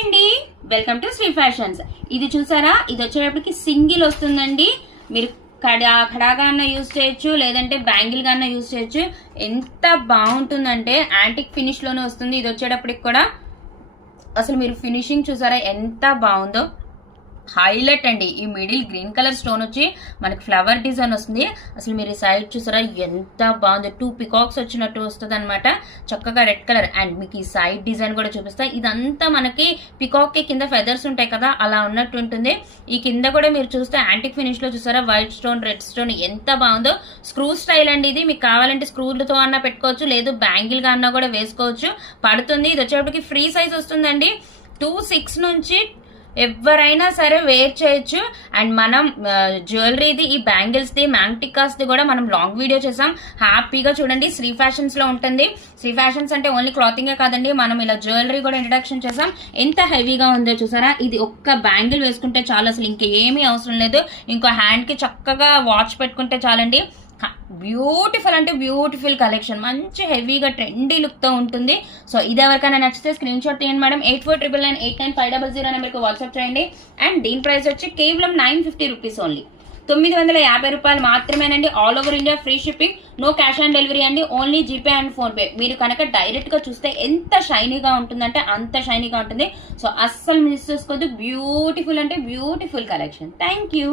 అండి, welcome to Shri fashions. ఇది చూసారా, ఇది వచ్చేటప్పటికి సింగిల్ వస్తుందండి. మీరు ఖడాగా అన్న యూజ్ చేయొచ్చు, లేదంటే బ్యాంగిల్ గా అన్న యూజ్ చేయొచ్చు. ఎంత బాగుంటుందంటే యాంటిక్ ఫినిష్ లోనే వస్తుంది. ఇది వచ్చేటప్పటికి కూడా అసలు మీరు ఫినిషింగ్ చూసారా ఎంత బాగుందో. హైలైట్ అండి. ఈ మిడిల్ గ్రీన్ కలర్ స్టోన్ వచ్చి మనకి ఫ్లవర్ డిజైన్ వస్తుంది. అసలు మీరు ఈ సైడ్ చూసారా ఎంత బాగుందో. 2 పికాక్స్ వచ్చినట్టు వస్తుంది అనమాట. చక్కగా రెడ్ కలర్. అండ్ మీకు ఈ సైడ్ డిజైన్ కూడా చూపిస్తా. ఇదంతా మనకి పికాక్ కి కింద ఫెదర్స్ ఉంటాయి కదా, అలా ఉన్నట్టు ఉంటుంది. ఈ కింద కూడా మీరు చూస్తే యాంటిక్ ఫినిష్ లో చూసారా వైట్ స్టోన్, రెడ్ స్టోన్ ఎంత బాగుందో. స్క్రూ స్టైల్ అండి ఇది. మీకు కావాలంటే స్క్రూలతో అన్నా పెట్టుకోవచ్చు, లేదు బ్యాంగిల్ గా అన్నా కూడా వేసుకోవచ్చు. పడుతుంది. ఇది వచ్చేటప్పటికి ఫ్రీ సైజ్ వస్తుందండి. 2.6 నుంచి ఎవరైనా సరే వేర్ చేయొచ్చు. అండ్ మనం జ్యువెలరీది, ఈ బ్యాంగిల్స్ ది, మ్యాంటికాస్ ది కూడా మనం లాంగ్ వీడియో చేసాం. హ్యాపీగా చూడండి. శ్రీ ఫ్యాషన్స్ లో ఉంటుంది. శ్రీ ఫ్యాషన్స్ అంటే ఓన్లీ క్లాతింగే కాదండి, మనం ఇలా జ్యువెలరీ కూడా ఇంట్రడక్షన్ చేసాం. ఎంత హెవీగా ఉందో చూసారా. ఇది ఒక్క బ్యాంగిల్ వేసుకుంటే చాలు, అసలు ఇంకేమీ అవసరం లేదు. ఇంకో హ్యాండ్ కి చక్కగా వాచ్ పెట్టుకుంటే చాలండి. బ్యూటిఫుల్ అంటే బ్యూటిఫుల్ కలెక్షన్. మంచి హెవీగా ట్రెండీ లుక్ తో ఉంటుంది. సో ఇది ఎవరికైనా నచ్చితే స్క్రీన్ షాట్ తీయండి మేడం. 8499989500 నెంబర్కి వాట్సాప్ చేయండి. అండ్ దీని ప్రైస్ వచ్చి కేవలం 950 రూపీస్ ఓన్లీ. 950 రూపాయలు మాత్రమేనండి. All over India free shipping, no cash on delivery అండి. Only GPay and PhonePe. మీరు కనుక డైరెక్ట్ గా చూస్తే ఎంత షైనీగా ఉంటుందంటే అంత షైనీగా ఉంటుంది. సో అస్సలు మిస్ చేసుకోవద్దు. బ్యూటిఫుల్ అంటే బ్యూటిఫుల్ కలెక్షన్. Thank you.